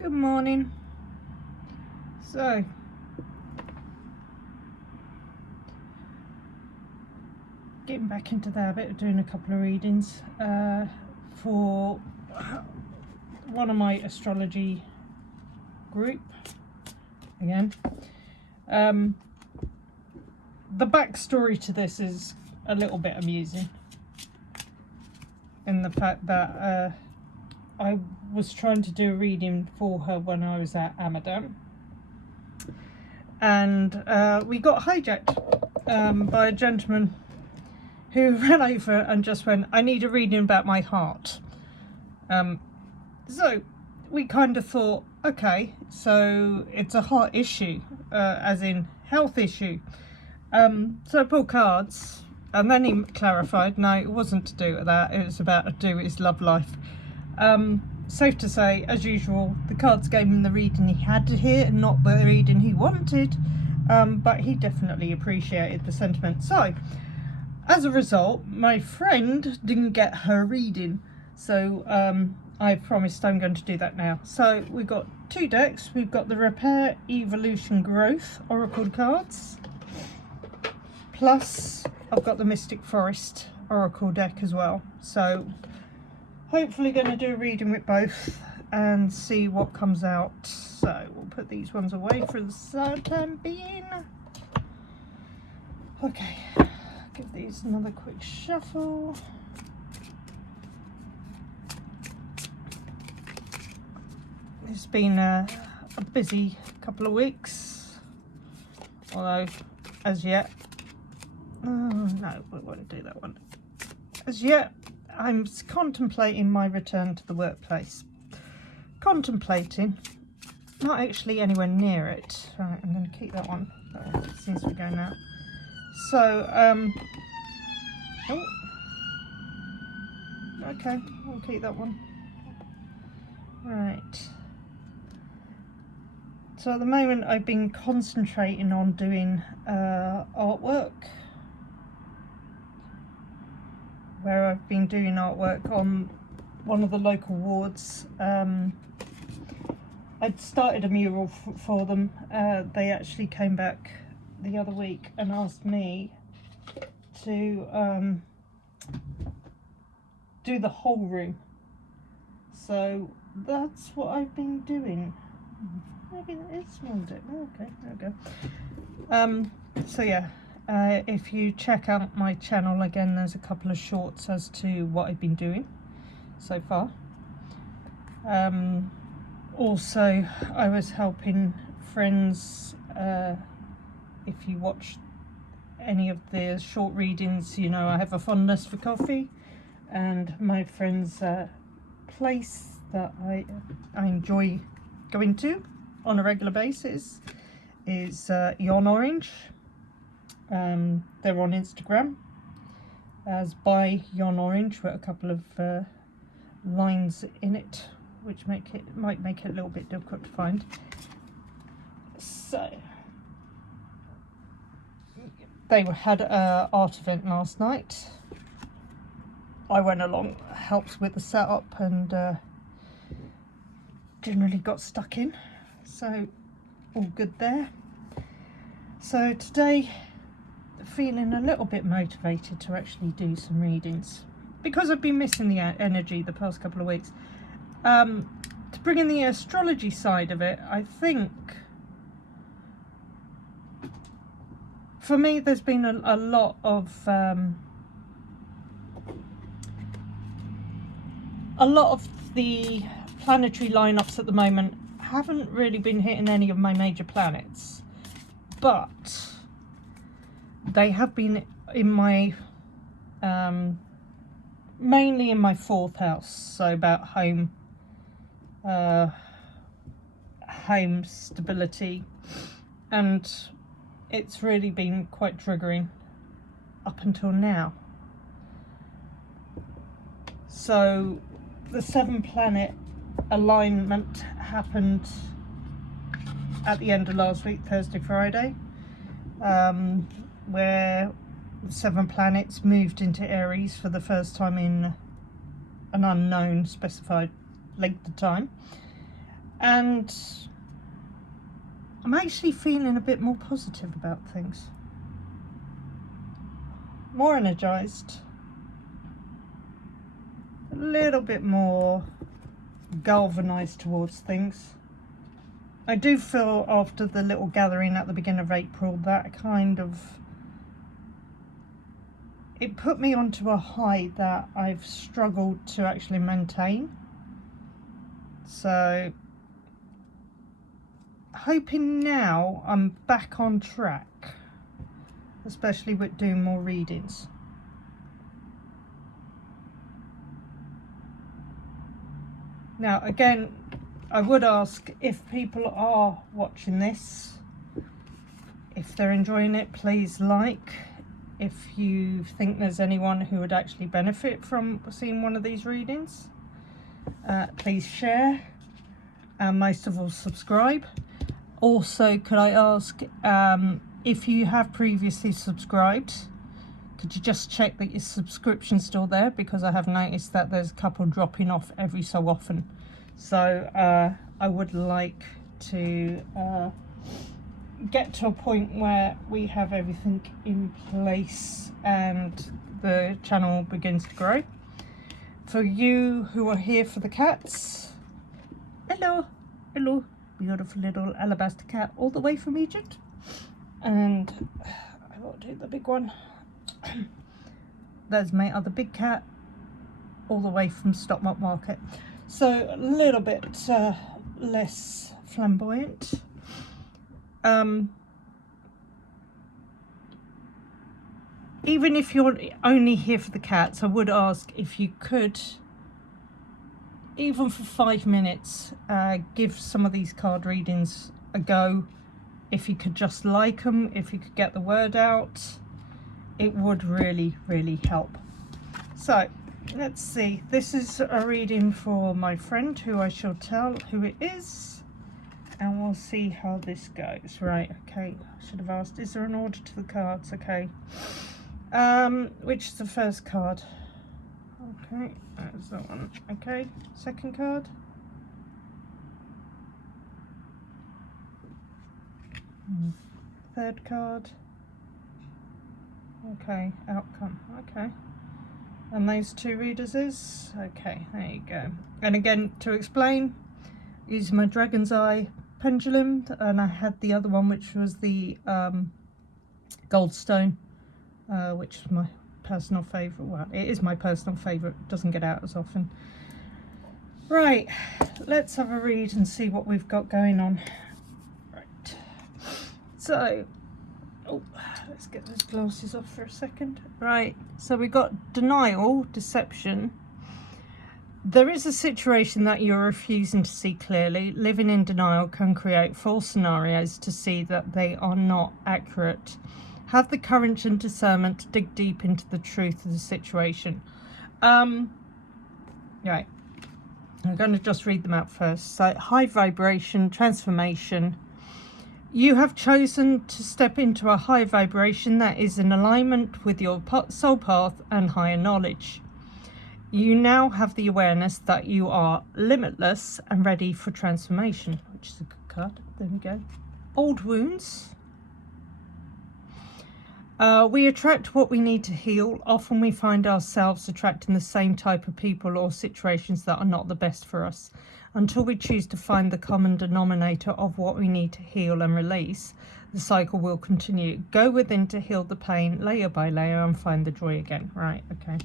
Good morning. So, getting back into the habit of doing a couple of readings for one of my astrology group again. The backstory to this is a little bit amusing in the fact that I was trying to do a reading for her when I was at Amsterdam, and we got hijacked by a gentleman who ran over and just went, "I need a reading about my heart." So we kind of thought, okay, so it's a heart issue, as in health issue. So I pulled cards, and then he clarified, no, it wasn't to do with that, it was about to do with his love life. Safe to say, as usual, the cards gave him the reading he had to hear and not the reading he wanted, but he definitely appreciated the sentiment. So, as a result, my friend didn't get her reading, so I promised I'm going to do that now. So we've got two decks. We've got the Repair, Evolution, Growth Oracle cards, plus I've got the Mystic Forest Oracle deck as well. So hopefully going to do a reading with both and see what comes out. So we'll put these ones away for the time being. Okay, give these another quick shuffle. It's been a busy couple of weeks, although as yet, no, we won't do that one. As yet, I'm contemplating my return to the workplace. Contemplating, not actually anywhere near it. Right, I'm going to keep that one. That one seems to be going now. So, oh, okay, we'll keep that one. Right. So at the moment I've been concentrating on doing artwork, where I've been doing artwork on one of the local wards. I'd started a mural for them. They actually came back the other week and asked me to do the whole room. So that's what I've been doing. Maybe that is small dip. Oh, okay, there we go. So yeah, if you check out my channel again, there's a couple of shorts as to what I've been doing so far. Also, I was helping friends. If you watch any of the short readings, you know I have a fondness for coffee, and my friend's place that I enjoy going to on a regular basis is Yon Orange. They're on Instagram as by Yon Orange, with a couple of lines in it, which might make it a little bit difficult to find. So they had an art event last night. I went along, helped with the setup, and generally got stuck in, so all good there. So today, feeling a little bit motivated to actually do some readings, because I've been missing the energy the past couple of weeks. To bring in the astrology side of it, I think for me there's been a lot of the planetary lineups at the moment haven't really been hitting any of my major planets, but they have been in my mainly in my 4th house, so about home stability, and it's really been quite triggering up until now. So the 7-planet alignment happened at the end of last week, Thursday, Friday, where 7 planets moved into Aries for the first time in an unknown specified length of time. And I'm actually feeling a bit more positive about things. More energized. A little bit more galvanized towards things. I do feel after the little gathering at the beginning of April, that kind of, it put me onto a high that I've struggled to actually maintain. So hoping now I'm back on track, especially with doing more readings. Now again, I would ask if people are watching this, if they're enjoying it, please like. If you think there's anyone who would actually benefit from seeing one of these readings, please share, and most of all subscribe. Also, could I ask, if you have previously subscribed, could you just check that your subscription's still there, because I have noticed that there's a couple dropping off every so often. So I would like to get to a point where we have everything in place and the channel begins to grow. For you who are here for the cats, hello, hello, beautiful little alabaster cat all the way from Egypt. And I will do the big one. There's my other big cat all the way from Stockmont Market. So a little bit less flamboyant. Even if you're only here for the cats, I would ask if you could, even for 5 minutes, give some of these card readings a go. If you could just like them, if you could get the word out, it would really, really help. So let's see, this is a reading for my friend, who I shall tell who it is, and we'll see how this goes. Right, okay, I should have asked, is there an order to the cards? Okay. Which is the first card? Okay, that's that one. Okay, second card. Third card. Okay, outcome. Okay. And those two readers is? Okay, there you go. And again, to explain, using my Dragon's Eye pendulum, and I had the other one, which was the Goldstone, which is my personal favourite. Well, it is my personal favourite, doesn't get out as often. Right, let's have a read and see what we've got going on. Right, so, oh, let's get those glasses off for a second. Right, so we got denial, deception. There is a situation that you're refusing to see clearly. Living in denial can create false scenarios to see that they are not accurate. Have the courage and discernment to dig deep into the truth of the situation. Right, I'm going to just read them out first. So, high vibration, transformation. You have chosen to step into a high vibration that is in alignment with your soul path and higher knowledge. You now have the awareness that you are limitless and ready for transformation, which is a good card. There we go. Old wounds. We attract what we need to heal. Often we find ourselves attracting the same type of people or situations that are not the best for us. Until we choose to find the common denominator of what we need to heal and release, the cycle will continue. Go within to heal the pain layer by layer and find the joy again. Right, okay.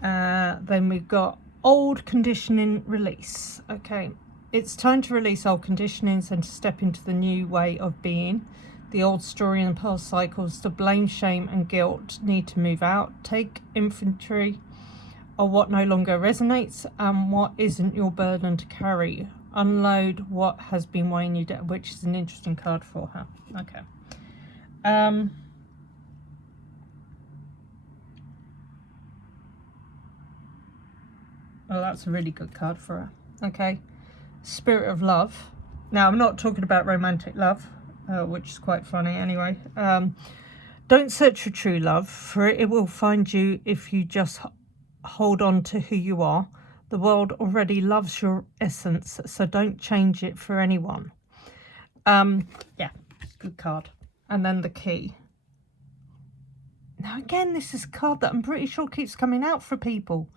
Then we've got old conditioning, release. Okay, it's time to release old conditionings and to step into the new way of being. The old story and past cycles, the blame, shame and guilt need to move out. Take inventory of what no longer resonates and what isn't your burden to carry. Unload what has been weighing you down, which is an interesting card for her. Okay. Well, that's a really good card for her. Okay. Spirit of love. Now, I'm not talking about romantic love, which is quite funny anyway. Don't search for true love, for it will find you if you just hold on to who you are. The world already loves your essence, so don't change it for anyone. Yeah, good card. And then the key. Now again, this is a card that I'm pretty sure keeps coming out for people.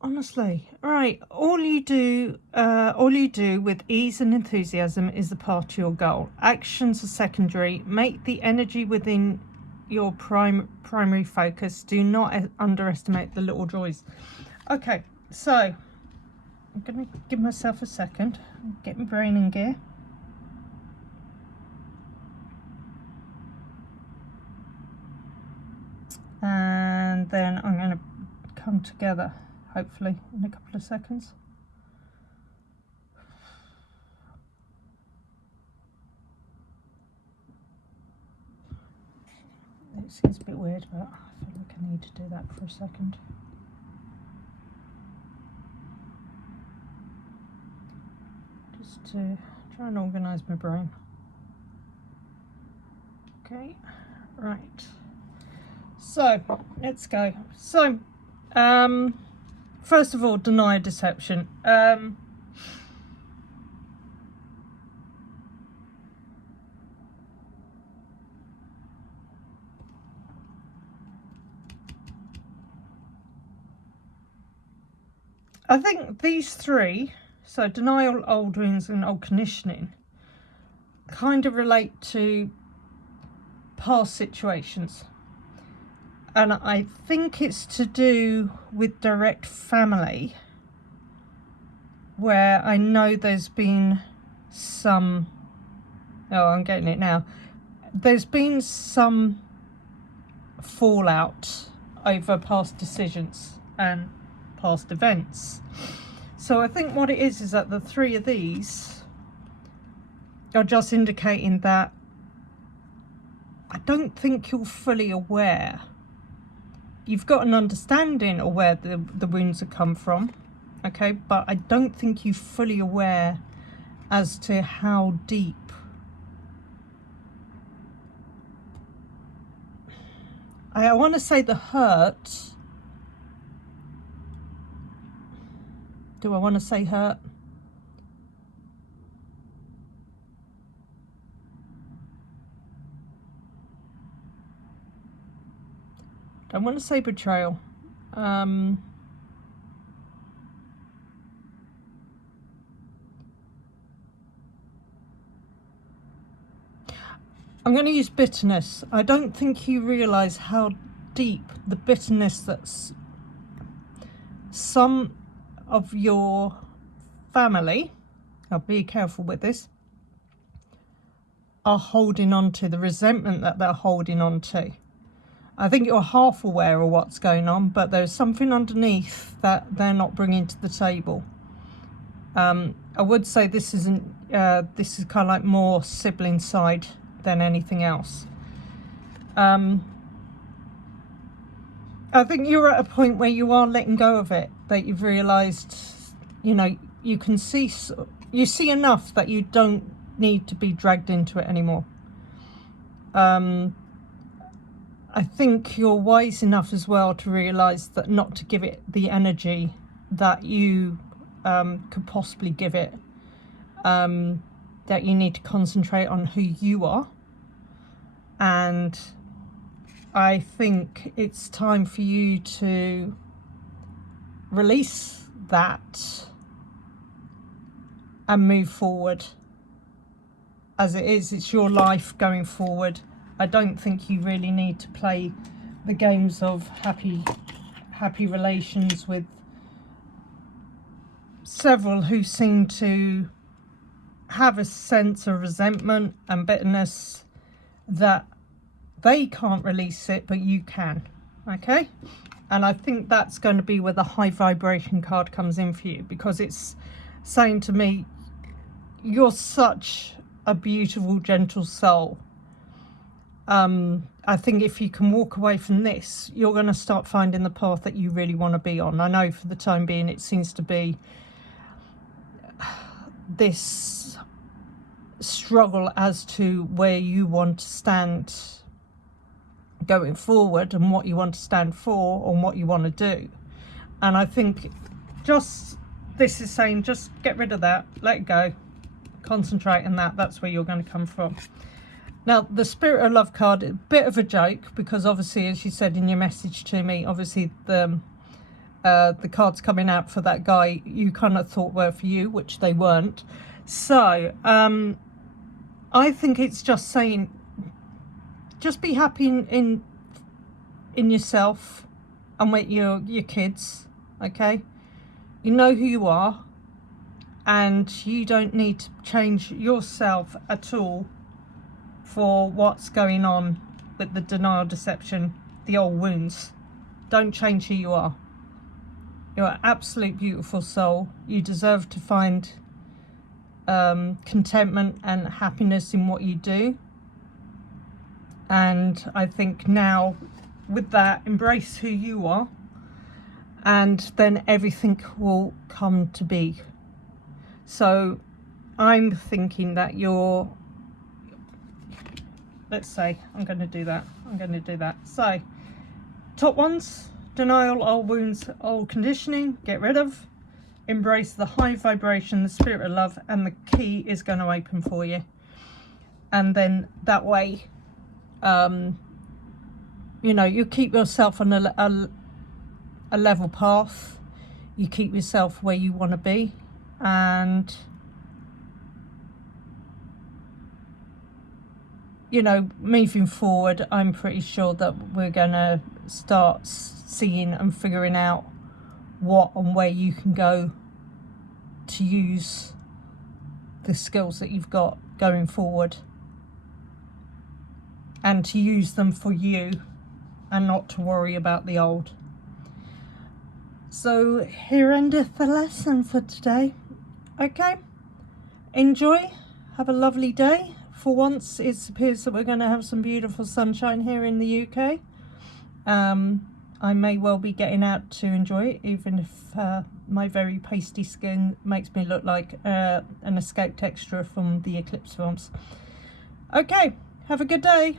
Honestly. Right, all you do with ease and enthusiasm is the path to your goal. Actions are secondary. Make the energy within your primary focus. Do not underestimate the little joys. Okay, so I'm going to give myself a second. Get my brain in gear. And then I'm going to come together, hopefully, in a couple of seconds. It seems a bit weird, but I feel like I need to do that for a second. Just to try and organise my brain. Okay, right. So, let's go. So, first of all, deny deception. I think these three, so denial, old wounds and old conditioning, kind of relate to past situations. And I think it's to do with direct family, where I know there's been some, oh, I'm getting it now. There's been some fallout over past decisions and past events. So I think what it is that the three of these are just indicating that I don't think you're fully aware. You've got an understanding of where the wounds have come from, okay, but I don't think you're fully aware as to how deep. I want to say the hurt. Do I want to say hurt? I want to say betrayal. I'm going to use bitterness. I don't think you realise how deep the bitterness that's some of your family, I'll be careful with this, are holding on to, the resentment that they're holding on to. I think you're half aware of what's going on, but there's something underneath that they're not bringing to the table. I would say this isn't. This is kind of like more sibling side than anything else. I think you're at a point where you are letting go of it. That you've realised, you know, you see enough that you don't need to be dragged into it anymore. I think you're wise enough as well to realise that not to give it the energy that you could possibly give it. That you need to concentrate on who you are. And I think it's time for you to release that and move forward. As it is, it's your life going forward. I don't think you really need to play the games of happy relations with several who seem to have a sense of resentment and bitterness that they can't release it, but you can. Okay? And I think that's going to be where the high vibration card comes in for you, because it's saying to me, you're such a beautiful, gentle soul. I think if you can walk away from this, you're going to start finding the path that you really want to be on. I know for the time being it seems to be this struggle as to where you want to stand going forward and what you want to stand for and what you want to do. And I think just, this is saying just get rid of that, let it go, concentrate on that. That's where you're going to come from. Now, the Spirit of Love card, a bit of a joke, because obviously, as you said in your message to me, obviously the cards coming out for that guy you kind of thought were for you, which they weren't. So I think it's just saying, just be happy in yourself and with your kids, okay? You know who you are, and you don't need to change yourself at all for what's going on with the denial, deception, the old wounds. Don't change who you are. You're an absolute beautiful soul. You deserve to find contentment and happiness in what you do. And I think now with that, embrace who you are, and then everything will come to be. So I'm thinking that you're, let's say, I'm going to do that. So top ones: denial, old wounds, old conditioning, get rid of. Embrace the high vibration, the Spirit of Love, and the key is going to open for you. And then that way, you know, you keep yourself on a level path. You keep yourself where you want to be. And, you know, moving forward, I'm pretty sure that we're going to start seeing and figuring out what and where you can go to use the skills that you've got going forward, and to use them for you and not to worry about the old. So here endeth the lesson for today. Okay, enjoy, have a lovely day. For once it appears that we're going to have some beautiful sunshine here in the UK. I may well be getting out to enjoy it, even if my very pasty skin makes me look like an escaped extra from the Eclipse films. Okay, have a good day.